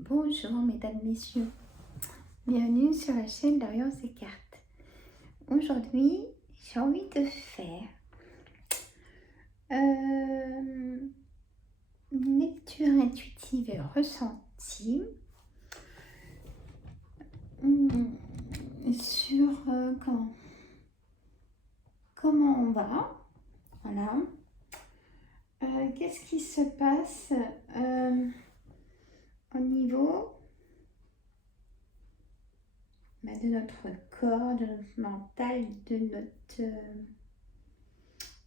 Bonjour mesdames, messieurs, bienvenue sur la chaîne d'Orion et Cartes. Aujourd'hui, j'ai envie de faire une lecture intuitive et ressentie sur comment on va, voilà. Qu'est-ce qui se passe au niveau de notre corps, de notre mental, de notre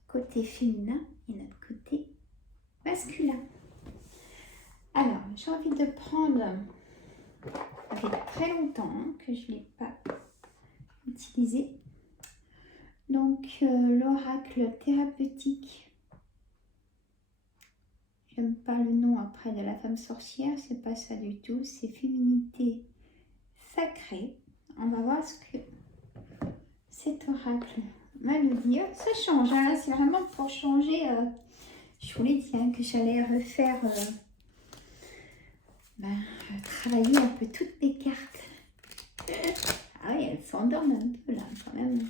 côté féminin et notre côté masculin. Alors, j'ai envie de prendre, ça fait très longtemps que je ne l'ai pas utilisé, donc l'oracle thérapeutique. J'aime pas le nom après de la femme sorcière, c'est pas ça du tout, c'est féminité sacrée. On va voir ce que cet oracle va nous dire. Ça change, hein, c'est vraiment pour changer. Je voulais dire que j'allais refaire, travailler un peu toutes mes cartes. Ah oui, elles s'endorment un peu là quand même.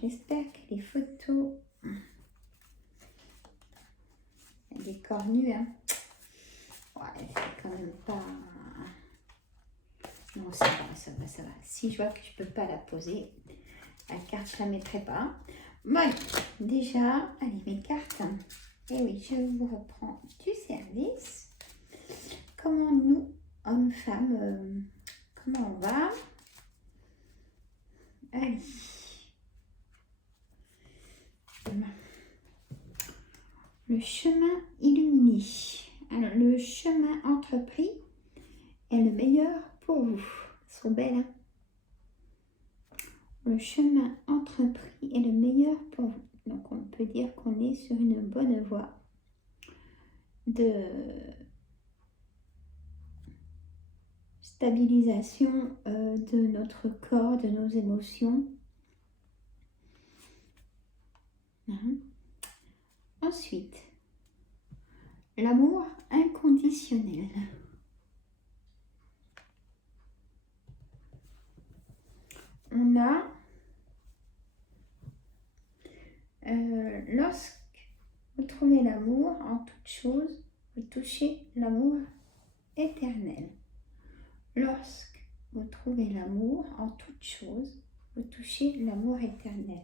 J'espère que les photos... Il y a des cornus, hein. Ouais, c'est quand même pas... Non, ça va, ça va, ça va. Si je vois que je peux pas la poser, la carte, je la mettrai pas. Bon, déjà, allez, mes cartes. Et oui, je vous reprends du service. Comment nous, hommes, femmes, comment on va? Allez. Le chemin illuminé. Alors, le chemin entrepris est le meilleur pour vous. Elles sont belles, hein? Le chemin entrepris est le meilleur pour vous. Donc, on peut dire qu'on est sur une bonne voie de stabilisation de notre corps, de nos émotions. Ensuite, l'amour inconditionnel. On a, lorsque vous trouvez l'amour en toute chose, vous touchez l'amour éternel. Lorsque vous trouvez l'amour en toute chose, vous touchez l'amour éternel.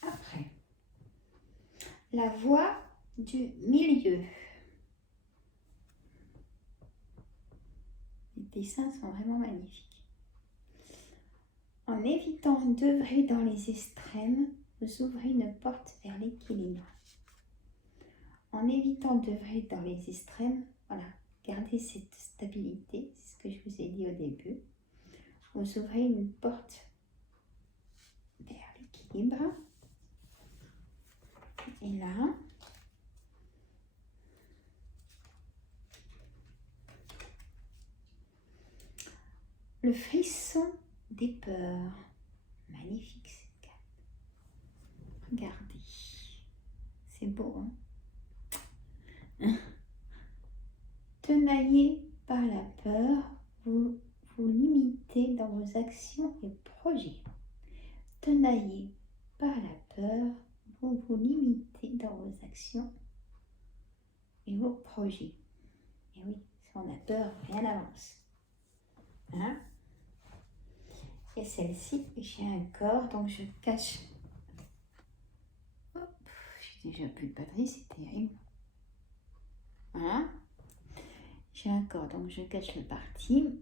Après, la voie du milieu. Les dessins sont vraiment magnifiques. En évitant d'œuvrer dans les extrêmes, vous ouvrez une porte vers l'équilibre. En évitant d'œuvrer dans les extrêmes, voilà, gardez cette stabilité, c'est ce que je vous ai dit au début. Vous ouvrez une porte vers l'équilibre. Et là, le frisson des peurs. Magnifique cette carte. Regardez, c'est beau, hein? Tenaillé par la peur, vous vous limitez dans vos actions et projets. Tenaillé par la peur, vous vous limitez dans vos actions et vos projets. Et oui, si on a peur, rien n'avance. Hein? Et celle-ci, j'ai un corps, donc je cache. Hop, j'ai déjà plus de batterie, c'est terrible. Voilà. J'ai un corps, donc je cache le parti.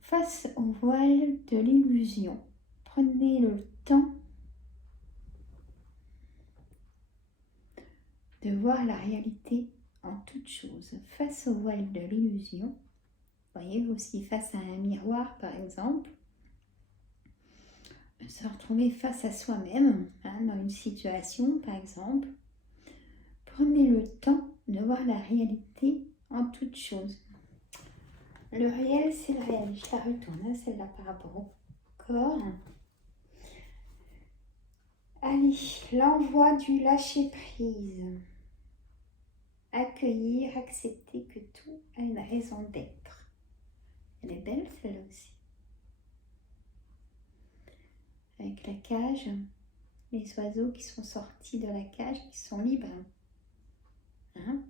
Face au voile de l'illusion, prenez le temps de voir la réalité en toute chose. Face au voile de l'illusion, voyez aussi face à un miroir par exemple, se retrouver face à soi-même, hein, dans une situation par exemple, prenez le temps de voir la réalité en toute chose. Le réel, c'est le réel. Je la retourne, hein, celle-là par rapport au corps. Allez, l'envoi du lâcher-prise. Accueillir, accepter que tout a une raison d'être. Elle est belle celle-là aussi. Avec la cage, les oiseaux qui sont sortis de la cage, qui sont libres. Hein?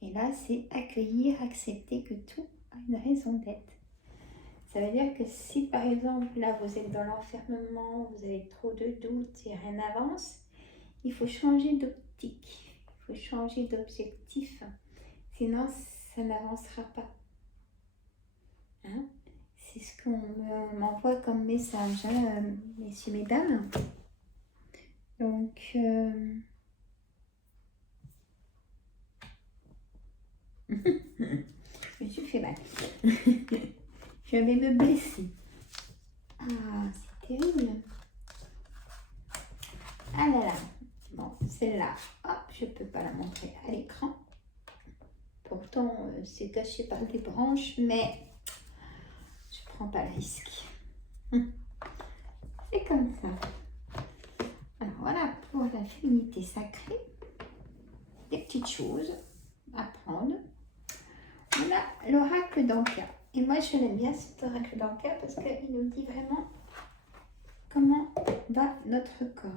Et là, c'est accueillir, accepter que tout a une raison d'être. Ça veut dire que si par exemple, là, vous êtes dans l'enfermement, vous avez trop de doutes et rien n'avance, il faut changer d'optique, il faut changer d'objectif. Sinon, ça n'avancera pas. Hein? C'est ce qu'on m'envoie comme message, hein, messieurs, mesdames. Donc, je me suis fait mal. Je vais me blesser. Ah, c'est terrible. Ah là là. Bon, celle-là, hop, je ne peux pas la montrer à l'écran. Pourtant, c'est caché par des branches, mais je ne prends pas le risque. C'est comme ça. Alors voilà pour la féminité sacrée. Des petites choses à prendre. On a l'oracle d'Anka. Et moi, je l'aime bien cet oracle d'Anka parce qu'il nous dit vraiment comment va notre corps,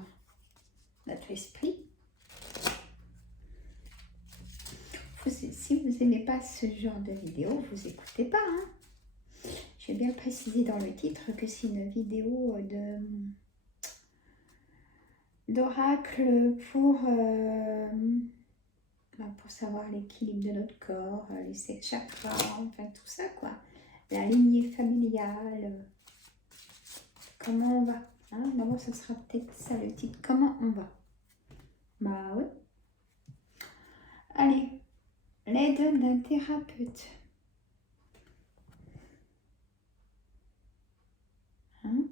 notre esprit. Si vous n'aimez pas ce genre de vidéo, vous écoutez pas. Hein. Je vais bien préciser dans le titre que c'est une vidéo d'oracle pour savoir l'équilibre de notre corps, les 7 chakras, enfin tout ça quoi. La lignée familiale, comment on va. Hein, d'abord, ce sera peut-être ça le titre, comment on va. Bah oui. Allez, l'aide d'un thérapeute. Hein,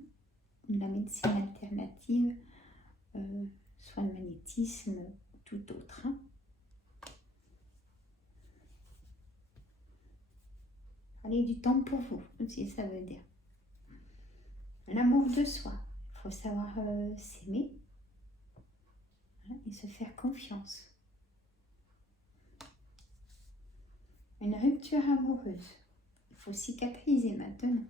la médecine alternative, soins de magnétisme, tout autre. Hein. Allez, du temps pour vous, aussi ça veut dire. L'amour de soi. Il faut savoir s'aimer, hein, et se faire confiance. Une rupture amoureuse. Il faut cicatriser maintenant.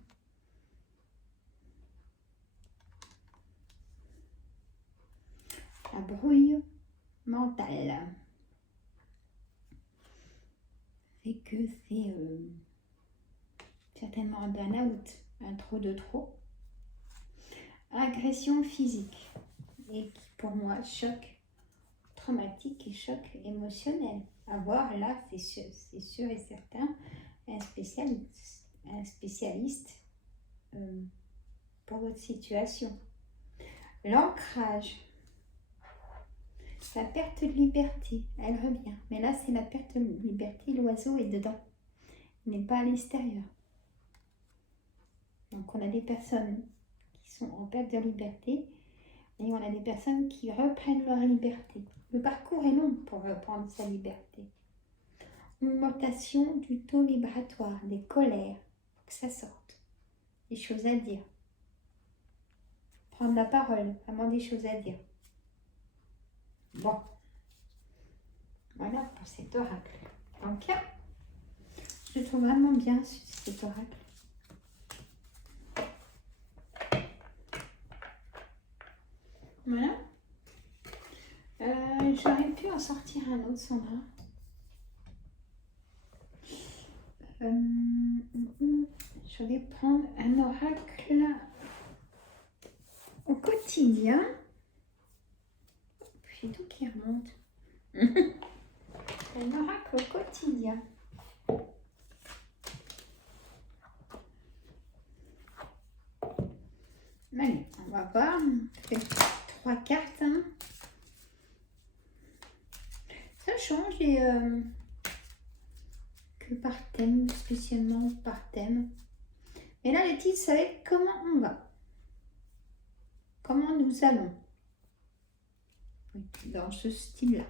La brouille mentale. Et que c'est certainement un burn-out, un trop de trop. Agression physique. Et qui pour moi, choc traumatique et choc émotionnel. Avoir là, c'est sûr et certain, un spécialiste pour votre situation. L'ancrage. La perte de liberté, elle revient. Mais là, c'est la perte de liberté, l'oiseau est dedans. Il n'est pas à l'extérieur. Donc, on a des personnes qui sont en perte de liberté et on a des personnes qui reprennent leur liberté. Le parcours est long pour reprendre sa liberté. Augmentation du taux vibratoire, des colères, pour que ça sorte. Des choses à dire. Prendre la parole, vraiment des choses à dire. Bon, voilà pour cet oracle. Donc, je le trouve vraiment bien cet oracle. Voilà. J'aurais pu en sortir un autre, Sandra. Je vais prendre un oracle au quotidien. J'ai tout qui remonte. Un oracle au quotidien. Allez, on va voir. On fait 3 cartes. Hein. Ça change et que par thème, spécialement par thème. Et là, le titre, ça va être comment on va. Comment nous allons. Dans ce style-là.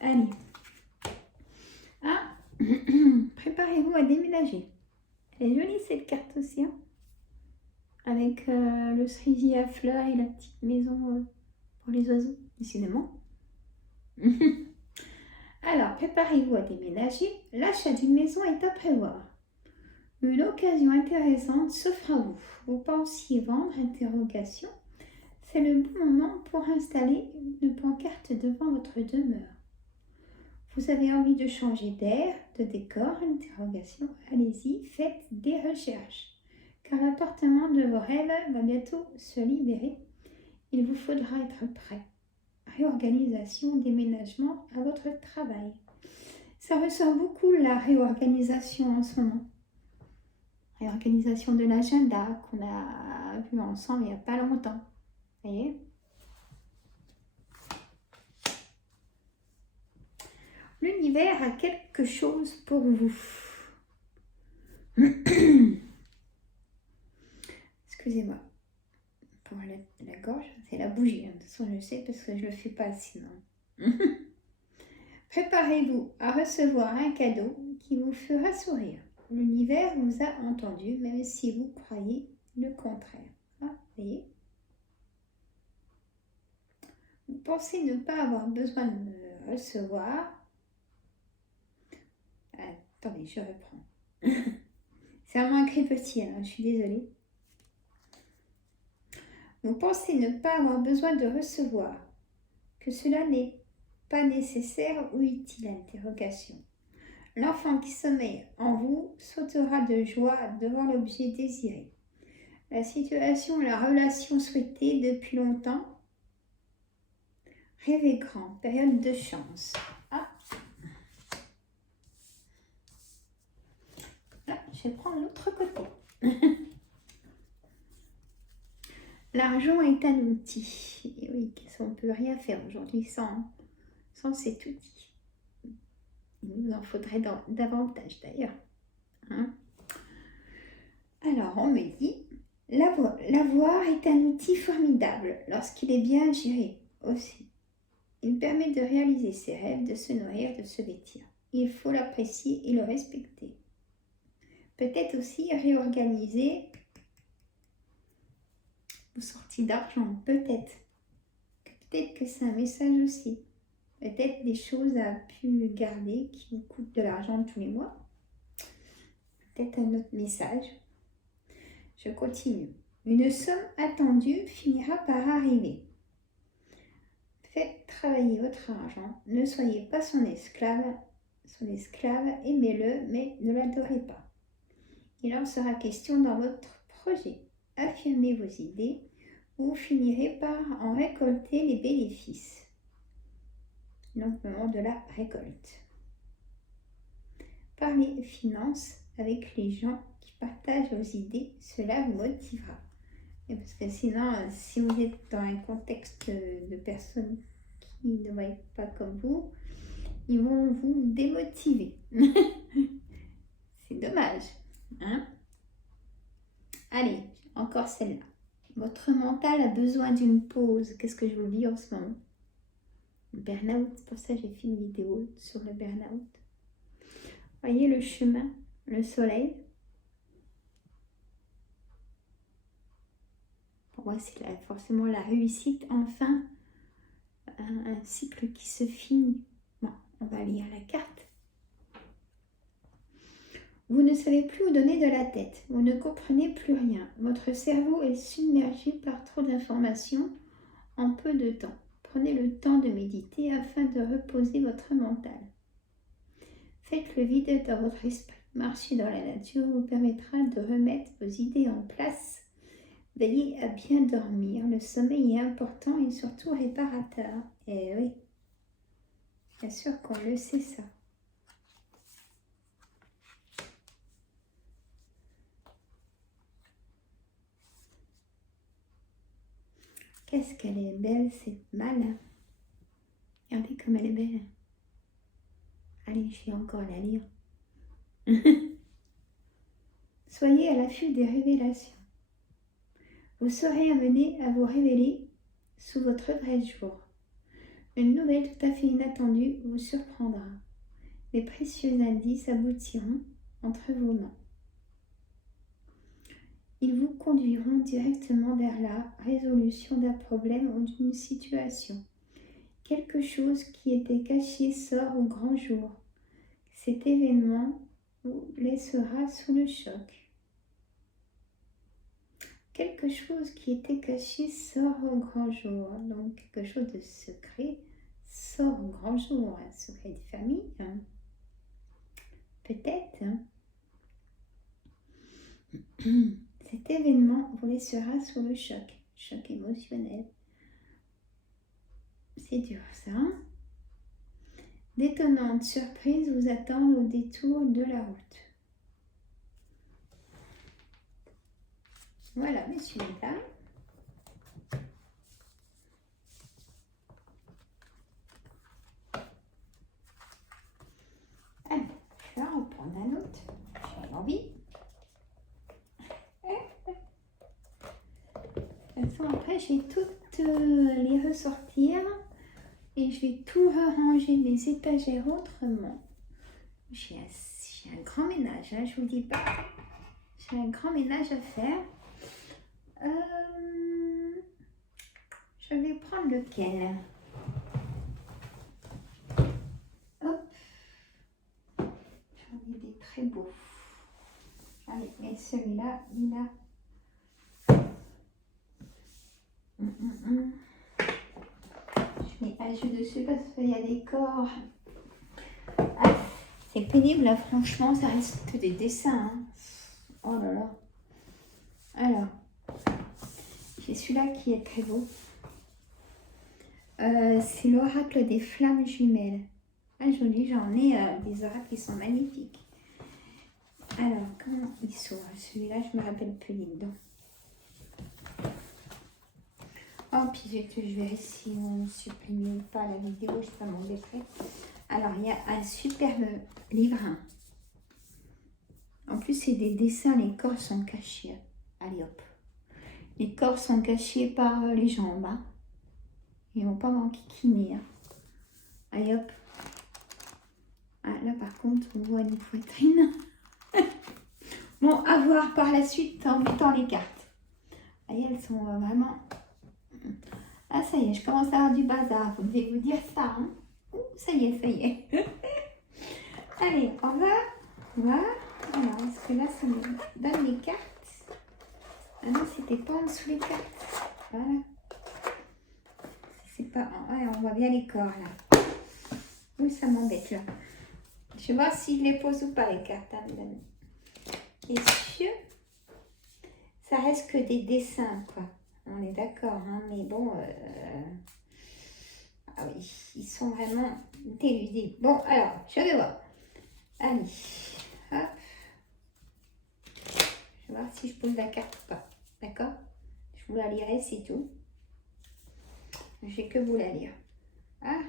Allez. Ah, préparez-vous à déménager. Elle est jolie cette carte aussi. Hein, avec le cerisier à fleurs et la petite maison pour les oiseaux, décidément. Alors, préparez-vous à déménager. L'achat d'une maison est à prévoir. Une occasion intéressante s'offre à vous. Vous pensiez vendre? Interrogation. C'est le bon moment pour installer une pancarte devant votre demeure. Vous avez envie de changer d'air, de décor? Interrogation. Allez-y, faites des recherches. Car l'appartement de vos rêves va bientôt se libérer. Il vous faudra être prêt. Réorganisation, déménagement à votre travail. Ça ressort beaucoup la réorganisation en ce moment. Réorganisation de l'agenda qu'on a vu ensemble il n'y a pas longtemps. Vous voyez? L'univers a quelque chose pour vous. Excusez-moi. Pour la gorge, c'est la bougie. De toute façon, je sais parce que je ne le fais pas sinon. Préparez-vous à recevoir un cadeau qui vous fera sourire. L'univers vous a entendu, même si vous croyez le contraire. Ah, vous voyez? Vous pensez ne pas avoir besoin de me recevoir. Attendez, je reprends. C'est vraiment écrit petit, hein, je suis désolée. Vous pensez ne pas avoir besoin de recevoir, que cela n'est pas nécessaire ou utile? Interrogation. L'enfant qui sommeille en vous sautera de joie devant l'objet désiré. La situation, la relation souhaitée depuis longtemps. Rêvez grand, période de chance. Ah. Là, je vais prendre l'autre côté. L'argent est un outil. Et oui, on ne peut rien faire aujourd'hui sans cet outil. Il nous en faudrait davantage d'ailleurs. Hein? Alors, on me dit, l'avoir est un outil formidable lorsqu'il est bien géré aussi. Il permet de réaliser ses rêves, de se nourrir, de se vêtir. Il faut l'apprécier et le respecter. Peut-être aussi réorganiser vos sorties d'argent. Peut-être que c'est un message aussi. Peut-être des choses à pu garder qui vous coûtent de l'argent tous les mois. Peut-être un autre message. Je continue. Une somme attendue finira par arriver. Faites travailler votre argent. Ne soyez pas son esclave. Aimez-le, mais ne l'adorez pas. Il en sera question dans votre projet. Affirmez vos idées. Vous finirez par en récolter les bénéfices. Donc, le moment de la récolte. Parlez finances avec les gens qui partagent vos idées. Cela vous motivera. Et parce que sinon, si vous êtes dans un contexte de personnes qui ne voient pas comme vous, ils vont vous démotiver. C'est dommage. Hein? Allez, encore celle-là. Votre mental a besoin d'une pause. Qu'est-ce que je vous dis en ce moment? Burnout, c'est pour ça que j'ai fait une vidéo sur le burnout. Voyez le chemin, le soleil. Pour moi, c'est forcément la réussite. Enfin, un cycle qui se finit. Bon, on va lire la carte. Vous ne savez plus où donner de la tête. Vous ne comprenez plus rien. Votre cerveau est submergé par trop d'informations en peu de temps. Prenez le temps de méditer afin de reposer votre mental. Faites le vide dans votre esprit. Marcher dans la nature vous permettra de remettre vos idées en place. Veillez à bien dormir. Le sommeil est important et surtout réparateur. Eh oui, bien sûr qu'on le sait ça. Qu'est-ce qu'elle est belle cette malle. Regardez comme elle est belle. Allez, je vais encore la lire. Soyez à l'affût des révélations. Vous serez amené à vous révéler sous votre vrai jour. Une nouvelle tout à fait inattendue vous surprendra. Les précieux indices aboutiront entre vos mains. Ils vous conduiront directement vers la résolution d'un problème ou d'une situation. Quelque chose qui était caché sort au grand jour. Cet événement vous laissera sous le choc. Quelque chose qui était caché sort au grand jour. Donc quelque chose de secret sort au grand jour. Un secret de famille, hein. Peut-être. Hein. Cet événement vous laissera sous le choc. Choc émotionnel. C'est dur ça. Hein. D'étonnantes surprises vous attendent au détour de la route. Voilà, messieurs et dames. Allez, je vais en reprendre un autre. J'ai envie. De toute façon, après, je vais toutes les ressortir et je vais tout ranger mes étagères autrement. J'ai un grand ménage, hein, je vous dis pas. J'ai un grand ménage à faire. Je vais prendre lequel? Hop. J'en ai des très beaux. Allez, et celui-là, il a... Je mets un jeu dessus parce qu'il y a des corps. Ah, c'est pénible là, franchement, ça reste que des dessins. Hein. Oh là là. Alors, j'ai celui-là qui est très beau. C'est l'oracle des flammes jumelles. Ah, joli, j'en ai des oracles qui sont magnifiques. Alors, comment il s'ouvre? Celui-là, je me rappelle plus les dedans. Oh, puis je vérifie si on supprime ou pas la vidéo, je sais pas mon décret. Alors, il y a un superbe livre. En plus, c'est des dessins, les corps sont cachés. Allez hop. Les corps sont cachés par les jambes. Hein. Ils ne vont pas m'enquiquiner. Hein. Allez hop. Ah, là, par contre, on voit une poitrine. Bon, à voir par la suite en mettant les cartes. Allez, elles sont vraiment... Ah, ça y est, je commence à avoir du bazar. Vous devez vous dire ça. Hein. Ouh, ça y est, ça y est. Allez, on va voir. Alors, est-ce que là, ça me donne les cartes? Ah non, c'était pas en dessous les cartes. Voilà. C'est pas... Ouais, on voit bien les corps, là. Oui, ça m'embête, là. Je vais voir si je les pose ou pas, les cartes, hein, mesdames. Messieurs, ça reste que des dessins, quoi. On est d'accord, hein, mais bon... Ah oui, ils sont vraiment déludés. Bon, alors, je vais voir. Allez, hop. Je vais voir si je pose la carte ou pas. D'accord? Je vous la lirai, c'est tout. Je vais que vous la lire. Ah.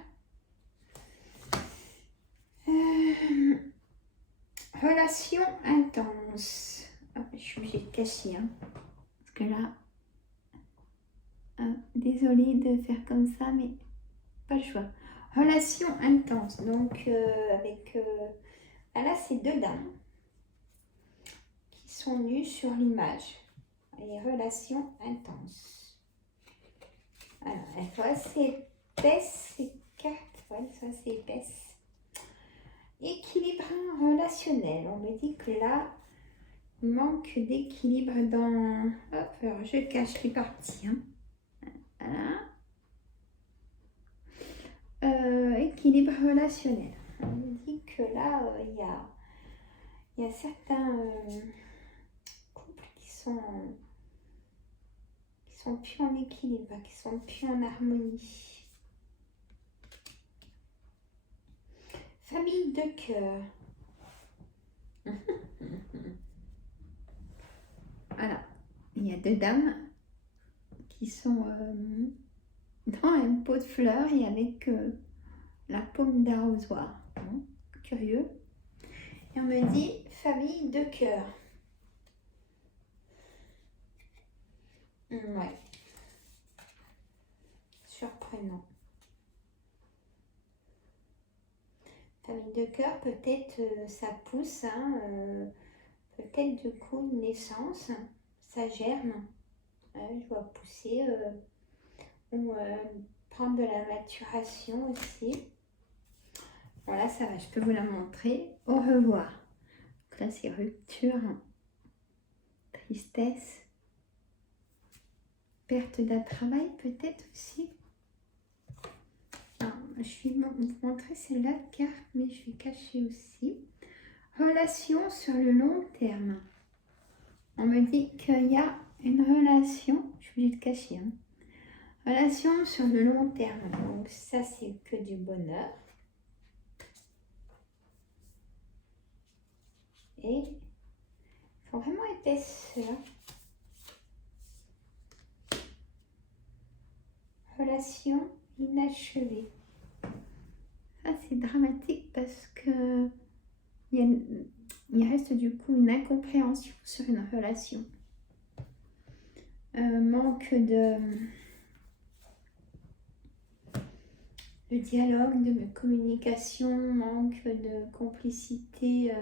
Relation intense. Oh, je suis obligée de cacher. Hein, parce que là... désolée de faire comme ça, mais pas le choix. Relation intense. Donc, avec... là, c'est deux dames qui sont nues sur l'image. Les relations intenses. Alors, elles sont assez épaisses, ces cartes. Ouais, elles sont assez épaisses. Équilibre relationnel. On me dit que là, il manque d'équilibre dans... Hop, alors je cache les parties. Hein. Voilà. Équilibre relationnel. On me dit que là, il y a certains couples qui sont plus en équilibre, qui sont plus en harmonie. Famille de cœur. Voilà, il y a deux dames qui sont dans un pot de fleurs et avec la paume d'arrosoir. Bon, curieux. Et on me dit famille de cœur. Ouais. Surprenant. Famille de cœur, peut-être ça pousse, hein, peut-être du coup une naissance. ça germe. Je vois pousser ou prendre de la maturation aussi. Voilà, ça va, je peux vous la montrer. Au revoir. Donc là, c'est rupture, tristesse, perte d'un travail peut-être aussi. Alors, je vais vous montrer celle-là de carte, mais je vais cacher aussi. Relation sur le long terme. On me dit qu'il y a une relation, je suis obligée de cacher, hein. Relation sur le long terme. Donc ça, c'est que du bonheur. Et il faut vraiment épaisseur. Relation inachevée. Ça, c'est dramatique parce que il reste du coup une incompréhension sur une relation. Manque de dialogue, de communication, manque de complicité.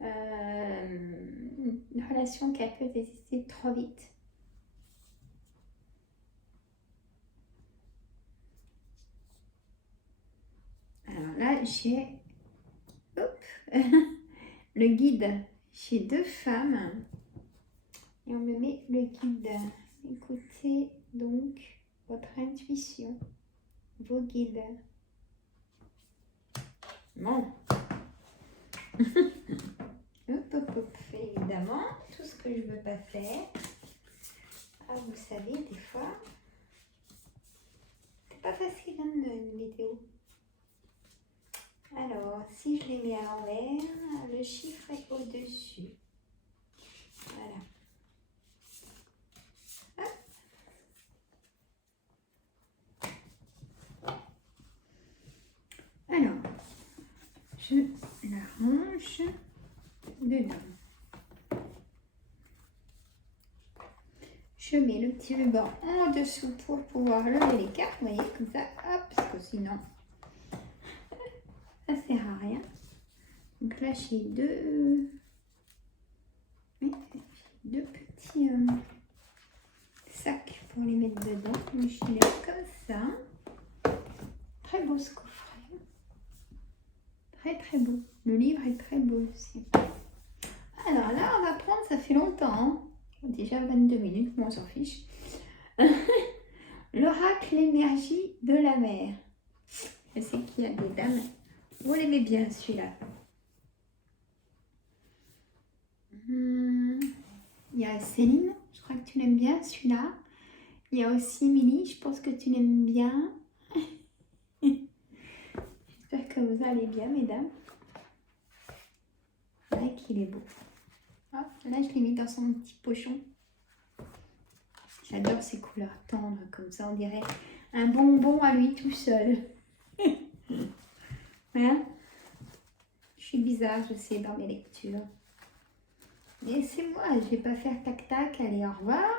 Une relation qui a pu exister trop vite. Alors là, j'ai le guide. J'ai 2 femmes. Et on me met le guide. Écoutez donc votre intuition, vos guides. Bon. Évidemment, tout ce que je ne veux pas faire. Ah, vous savez, des fois, c'est pas facile hein, une vidéo. Alors, si je les mets à l'envers, le chiffre est au-dessus. Voilà. Alors, je la range dedans. Je mets le petit ruban en dessous pour pouvoir lever les cartes, vous voyez, comme ça, hop, parce que sinon, ça sert à rien. Donc là, j'ai deux petits sacs pour les mettre dedans. Donc, je les mets comme ça. Très beau ce coffret. Très très beau. Le livre est très beau aussi. Alors là, on va prendre, ça fait longtemps. Hein. Déjà 22 minutes, moi on s'en fiche. L'oracle énergie de la mer. Je sais qu'il y a des dames. Vous l'aimez bien celui-là. Il y a Céline, je crois que tu l'aimes bien celui-là. Il y a aussi Milly, je pense que tu l'aimes bien. J'espère que vous allez bien, mesdames. Ouais, qu'il est beau. Ah, là, je l'ai mis dans son petit pochon. J'adore ces couleurs tendres comme ça, on dirait un bonbon à lui tout seul. Hein? Je suis bizarre, je sais, dans mes lectures. Mais c'est moi, je ne vais pas faire tac-tac, allez, au revoir.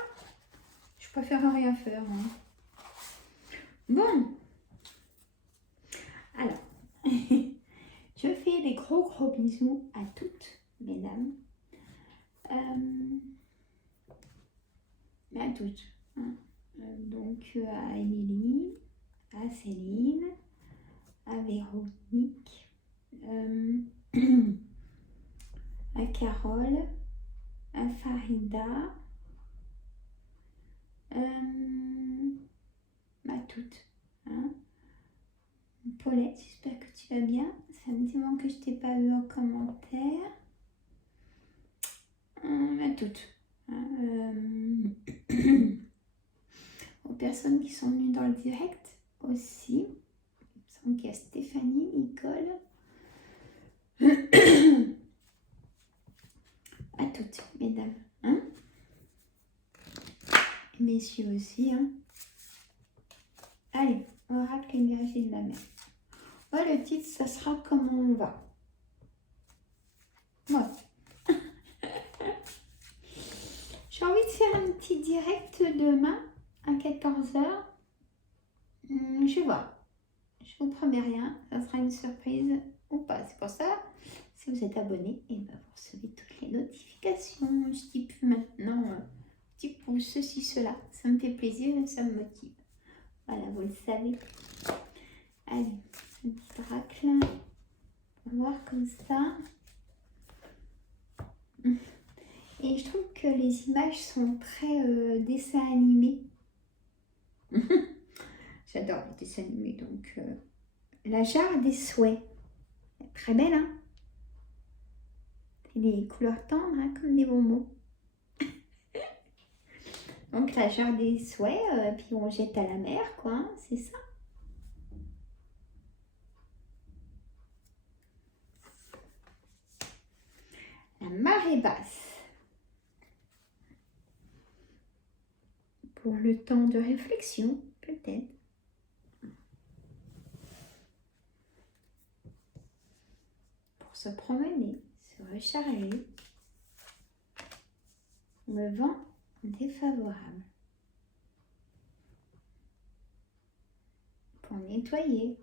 Je préfère rien faire. Hein. Bon. Alors, je fais des gros bisous à toutes, mesdames. À toutes. Hein. Donc, à Émilie, à Céline, à Véronique, à Carole, à Farida, à toutes. Hein. Paulette, j'espère que tu vas bien. Ça me dit que je t'ai pas vu en commentaire. À toutes. Aux personnes qui sont venues dans le direct aussi. Il me semble qu'il y a Stéphanie, Nicole. À toutes, mesdames. Hein? Et messieurs aussi. Hein? Allez, oracle énergie de la mer. Ouais, le titre, ça sera Comment on va. Voilà. J'ai envie de faire un petit direct demain à 14h. Je vais voir. Je vous promets rien. Ça sera une surprise ou pas. C'est pour ça. Si vous êtes abonné, et ben vous recevez toutes les notifications. Je dis plus maintenant petit pouce, ceci, cela. Ça me fait plaisir et ça me motive. Voilà, vous le savez. Allez, une petite racle. On va voir comme ça. Et je trouve que les images sont très dessins animés. J'adore les dessins animés. Donc, la jarre des souhaits. Très belle, hein? Et les couleurs tendres, hein, comme des bonbons. Donc, la jarre des souhaits, puis on jette à la mer, quoi. Hein, c'est ça. La marée basse. Pour le temps de réflexion, peut-être. Pour se promener, se recharger. Le vent défavorable. Pour nettoyer.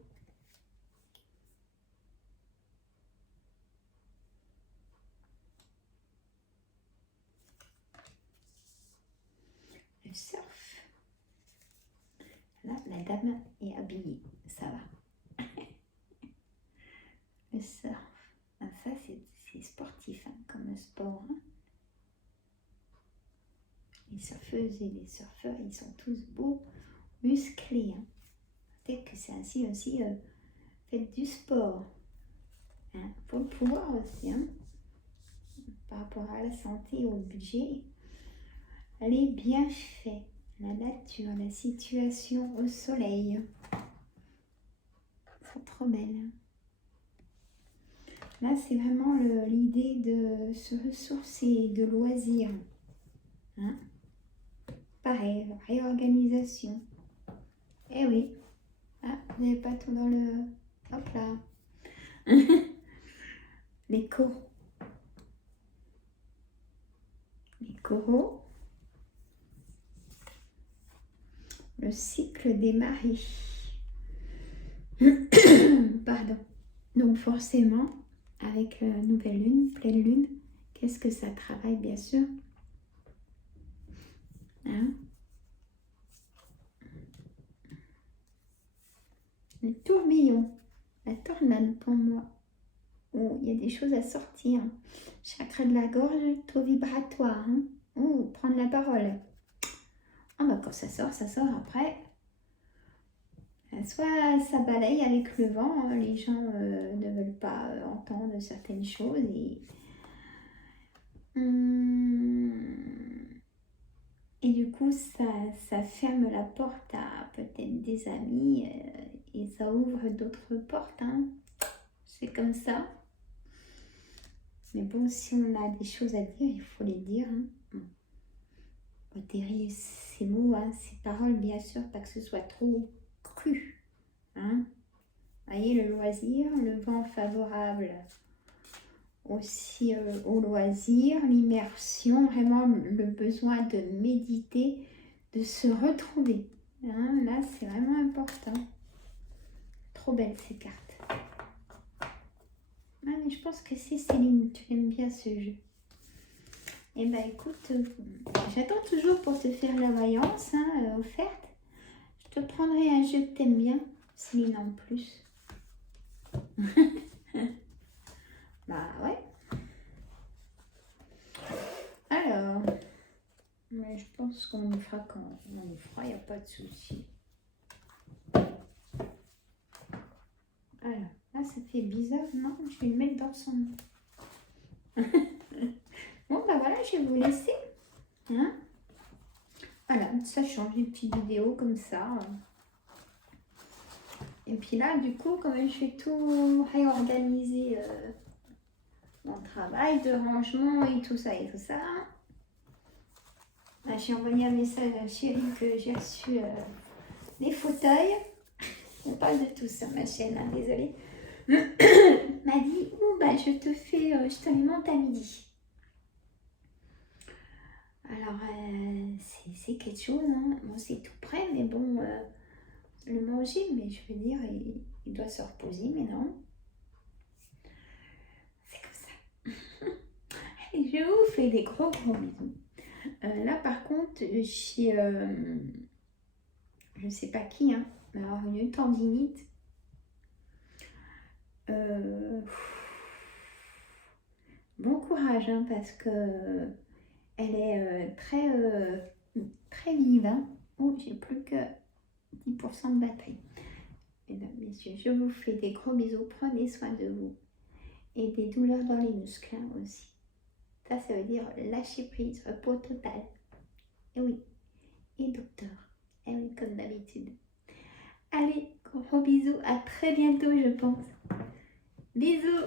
Le surf. Là, la dame est habillée, ça va. Le surf. Ah, ça, c'est sportif, hein, comme sport. Hein. Les surfeuses et les surfeurs, ils sont tous beaux, musclés. Hein. Peut-être que c'est ainsi aussi, faites du sport. Hein. Pour le pouvoir aussi, hein. Par rapport à la santé, au budget, les bienfaits, la nature, la situation au soleil. C'est trop belle. Là, c'est vraiment l'idée de se ressourcer, de loisirs. Hein? Pareil, réorganisation. Eh oui. Ah, vous n'avez pas tout dans le... Hop là. Les coraux. Les coraux. Le cycle des marées. Pardon. Donc forcément, avec la nouvelle lune, pleine lune, qu'est-ce que ça travaille, bien sûr, hein? Le tourbillon, la tornade pour moi, où il y a des choses à sortir. Chakra de la gorge, taux vibratoire, hein? Ou prendre la parole. Ah bah quand ça sort après. Soit ça balaye avec le vent, hein, les gens ne veulent pas entendre certaines choses et du coup ça ferme la porte à peut-être des amis et ça ouvre d'autres portes. Hein. C'est comme ça. Mais bon, si on a des choses à dire, il faut les dire. Hein. Modérer ces mots, hein, ces paroles, bien sûr, pas que ce soit trop cru. Hein. Voyez, le loisir, le vent favorable aussi au loisir, l'immersion, vraiment le besoin de méditer, de se retrouver. Hein, là, c'est vraiment important. Trop belles ces cartes. Ah, mais je pense que c'est Céline, tu aimes bien ce jeu. Eh ben écoute, j'attends toujours pour te faire la voyance offerte. Je te prendrai un jeu que t'aimes bien, Céline en plus. Bah ouais. Alors, mais je pense qu'on le fera quand on le fera, il n'y a pas de souci. Alors, là ça fait bizarre, non? Je vais le mettre dans son... Bon bah voilà, je vais vous laisser. Hein? Voilà, ça change des petites vidéos comme ça. Et puis là, du coup, quand même, je vais tout réorganiser mon travail de rangement et tout ça et tout ça. Là, j'ai envoyé un message à Chérie que j'ai reçu les fauteuils. On parle de tout ça, ma chaîne, hein, désolée. M'a dit, bah, je te les monte à midi. Alors, c'est quelque chose, hein. Bon, c'est tout prêt, mais bon, le manger, mais je veux dire, il doit se reposer, mais non. C'est comme Je vous fais des gros bisous. Là, par contre, j'ai, je sais pas qui, hein, mais alors une tendinite. Bon courage, hein, parce que elle est très vive. Hein. Oh, j'ai plus que 10% de batterie. Mesdames, messieurs, je vous fais des gros bisous. Prenez soin de vous. Et des douleurs dans les muscles hein, aussi. Ça veut dire lâcher prise, repos total. Et oui. Et docteur. Et oui, comme d'habitude. Allez, gros bisous. À très bientôt, je pense. Bisous.